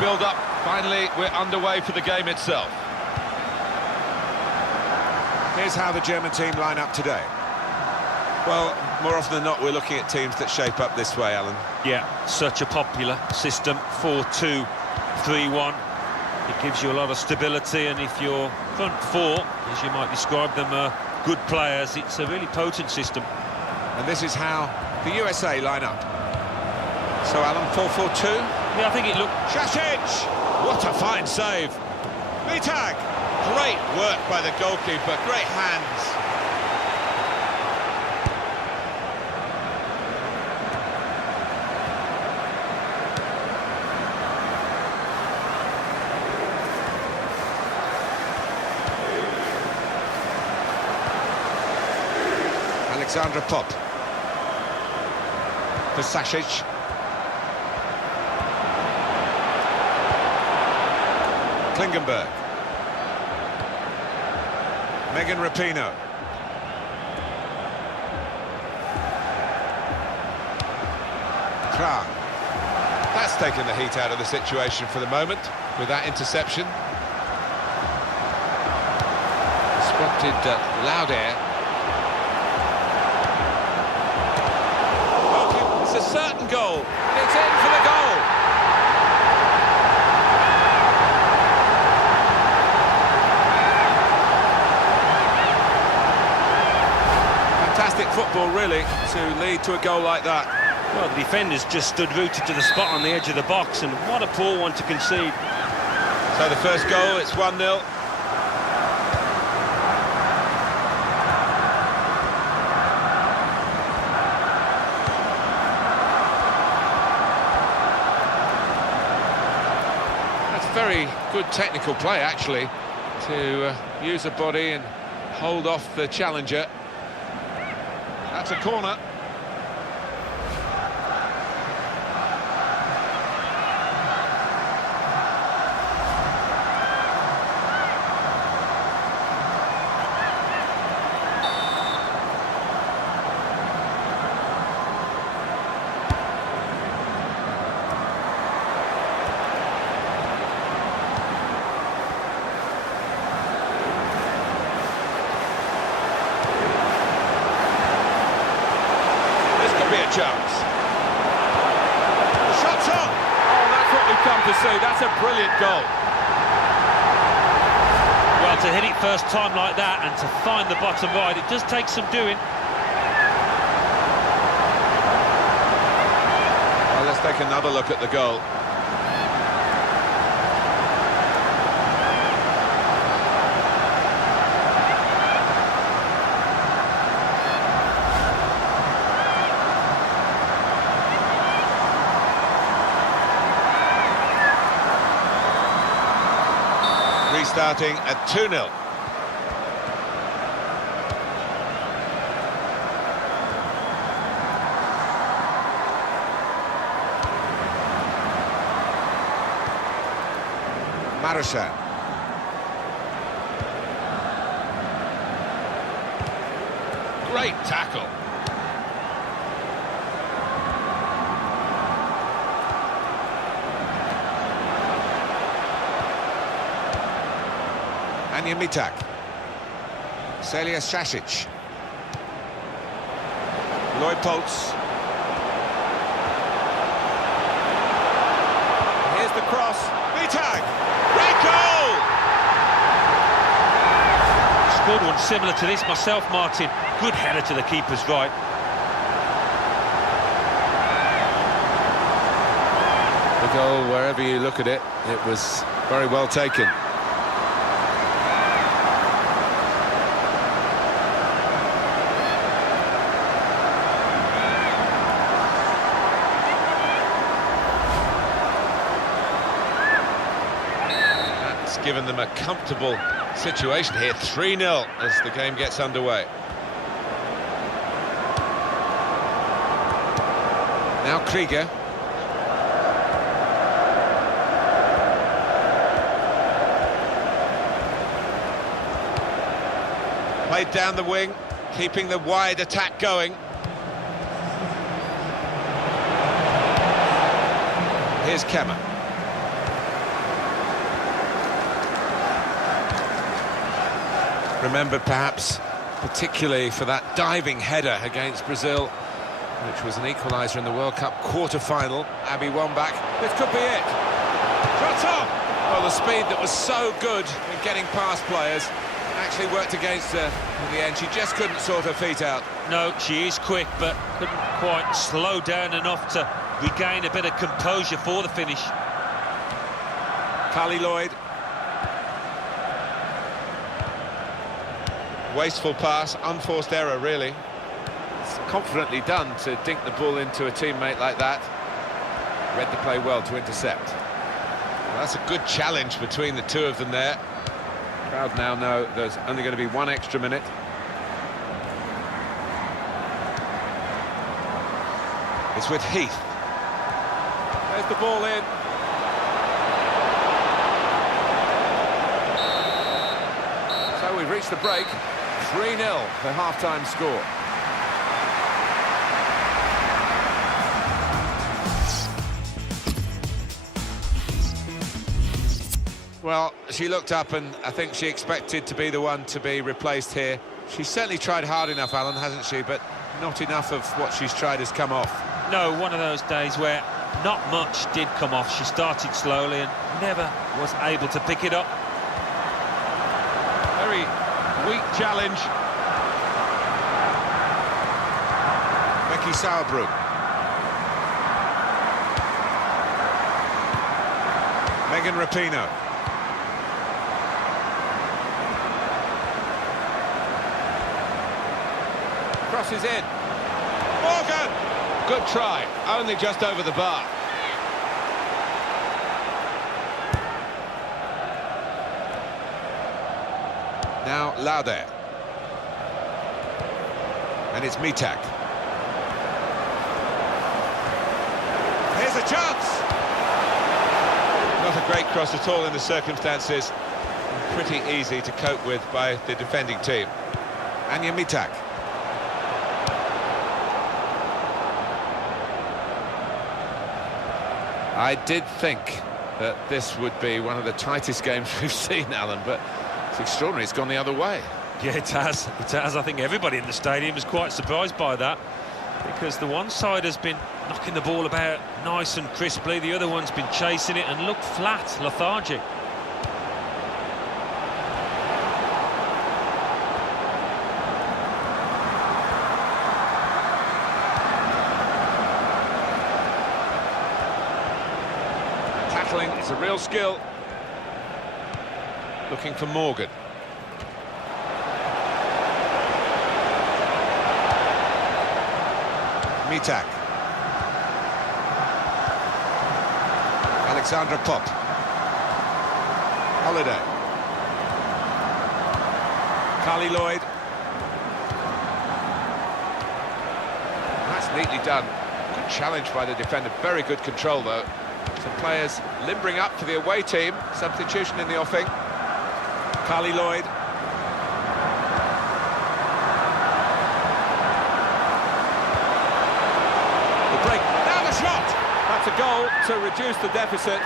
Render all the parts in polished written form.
build-up. Finally, we're underway for the game itself. Here's how the German team line up today. Well, more often than not, we're looking at teams that shape up this way, Alan. Yeah, such a popular system, 4-2-3-1. It gives you a lot of stability, and if your front four, as you might describe them, are good players, it's a really potent system. And this is how the USA line up. So, Alan, 4-4-2? Yeah, I think it looked... Šašić! What a fine save! Vitag! Great work by the goalkeeper, great hands. Alexandra Pop. For Šašić. Klingenberg. Megan Rapinoe. Krah. That's taken the heat out of the situation for the moment with that interception. Spotted loud air. Oh, it's a certain goal, and it's in for the goal. Fantastic football, really, to lead to a goal like that. Well, the defenders just stood rooted to the spot on the edge of the box, and what a poor one to concede. So the first goal, it's 1-0. That's very good technical play, actually, to use the body and hold off the challenger. That's a corner. Chance. Shots on! Oh, that's what we've come to see. That's a brilliant goal. Well, to hit it first time like that and to find the bottom right, it does take some doing. Well, let's take another look at the goal. Restarting at 2-0. Marushan. Great tackle. Anja Mitak. Celia Šašić. Lloyd Poltz. Here's the cross. Mitak! Great goal! Scored one similar to this myself, Martin. Good header to the keeper's right. The goal, wherever you look at it, it was very well taken. Given them a comfortable situation here, 3-0 as the game gets underway. Now Krieger. Played down the wing, keeping the wide attack going. Here's Kemmer. Remembered perhaps particularly for that diving header against Brazil, which was an equaliser in the World Cup quarter-final. Abby Wambach, this could be it. Shot on! Well, the speed that was so good in getting past players actually worked against her in the end. She just couldn't sort her feet out. No, she is quick, but couldn't quite slow down enough to regain a bit of composure for the finish. Carly Lloyd. Wasteful pass, unforced error, really. It's confidently done to dink the ball into a teammate like that. Read the play well to intercept. Well, that's a good challenge between the two of them there. The crowd now know there's only going to be one extra minute. It's with Heath. There's the ball in. So we've reached the break. 3-0, the half-time score. Well, she looked up and I think she expected to be the one to be replaced here. She's certainly tried hard enough, Alan, hasn't she? But not enough of what she's tried has come off. No, one of those days where not much did come off. She started slowly and never was able to pick it up. Very weak challenge. Becky Sauerbruch. Megan Rapinoe. Crosses in. Morgan! Good try, only just over the bar. Now Lauder. And it's Mitak. Here's a chance! Not a great cross at all in the circumstances. Pretty easy to cope with by the defending team. Anja Mitak. I did think that this would be one of the tightest games we've seen, Alan, but it's extraordinary. It's gone the other way. Yeah, it has. It has. I think everybody in the stadium is quite surprised by that, because the one side has been knocking the ball about nice and crisply, the other one's been chasing it and looked flat, lethargic. Tackling is a real skill. Looking for Morgan. Mitak. Alexandra Popp. Holiday. Carly Lloyd. That's neatly done. Good challenge by the defender. Very good control, though. Some players limbering up for the away team. Substitution in the offing. Carly Lloyd. The break. Now the shot! That's a goal to reduce the deficit.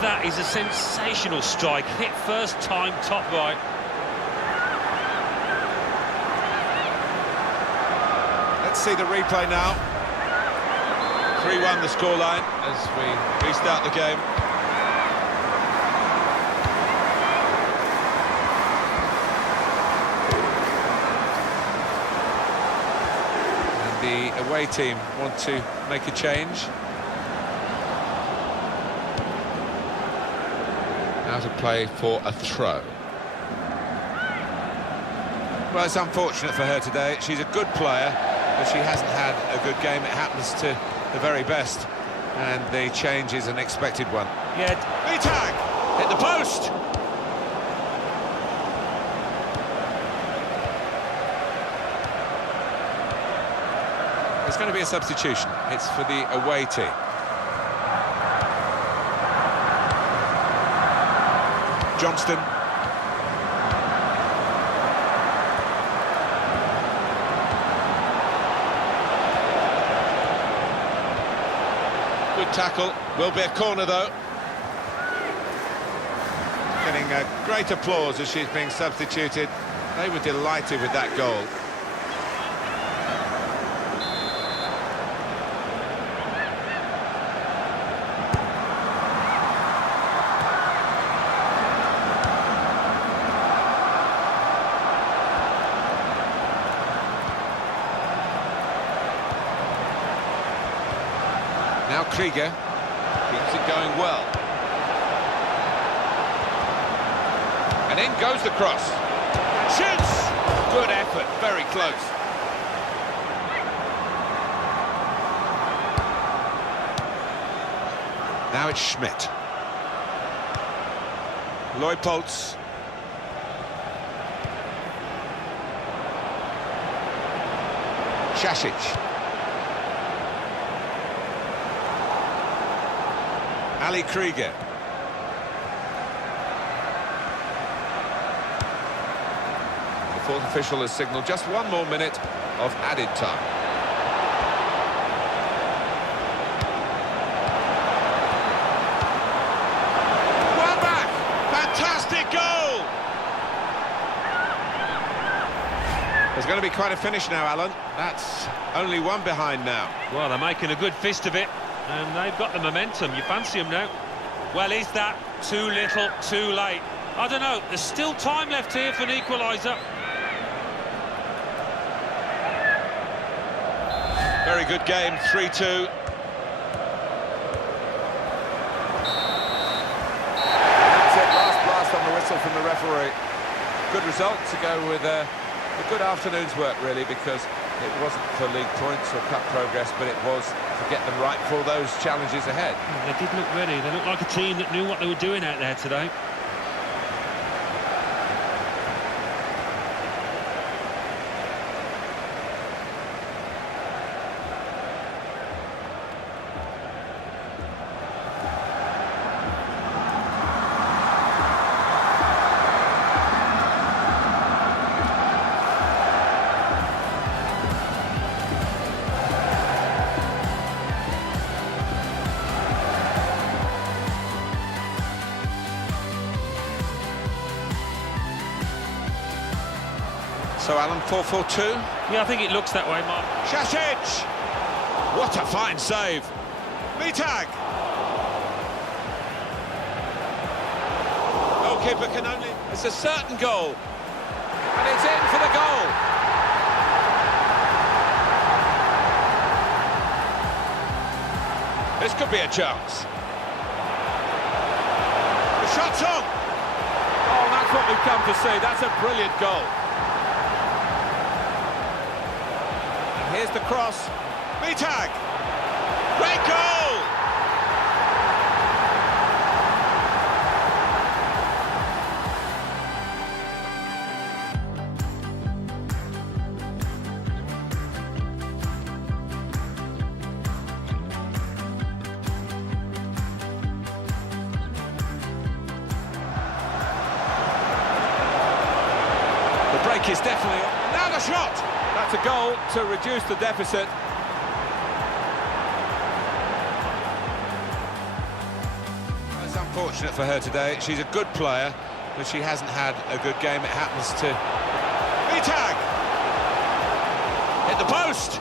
That is a sensational strike. Hit first time, top right. Let's see the replay now. 3-1 the scoreline as we restart the game. And the away team want to make a change. Now to play for a throw. Well, it's unfortunate for her today. She's a good player, but she hasn't had a good game. It happens to the very best, and the change is an expected one. Yeah. Mitak! Hit the post! There's going to be a substitution. It's for the away team. Johnston. Good tackle. Will be a corner, though. Getting great applause as she's being substituted. They were delighted with that goal. Now Krieger keeps it going well. And in goes the cross. Shoots! Good effort, very close. Now it's Schmidt. Leupolz. Šašić. Ali Krieger. The fourth official has signalled just 1 more minute of added time. One back! Fantastic goal! There's going to be quite a finish now, Alan. That's only one behind now. Well, they're making a good fist of it, and they've got the momentum. You fancy them now. Well, is that too little, too late? I don't know. There's still time left here for an equaliser. Very good game, 3-2. That's it, last blast on the whistle from the referee. Good result to go with a good afternoon's work, really, because it wasn't for league points or cup progress, but it was to get them right for those challenges ahead. They did look ready. They looked like a team that knew what they were doing out there today. So, Alan, 4-4-2? Yeah, I think it looks that way, Mark. Šašić! What a fine save. Mittag! Goalkeeper can only... It's a certain goal. And it's in for the goal. This could be a chance. The shot's on! Oh, that's what we've come to see. That's a brilliant goal. Here's the cross. Mittag! Great goal! The break is definitely... Now the shot! That's a goal to reduce the deficit. It's unfortunate for her today. She's a good player, but she hasn't had a good game. It happens to... Mittag! Hit the post!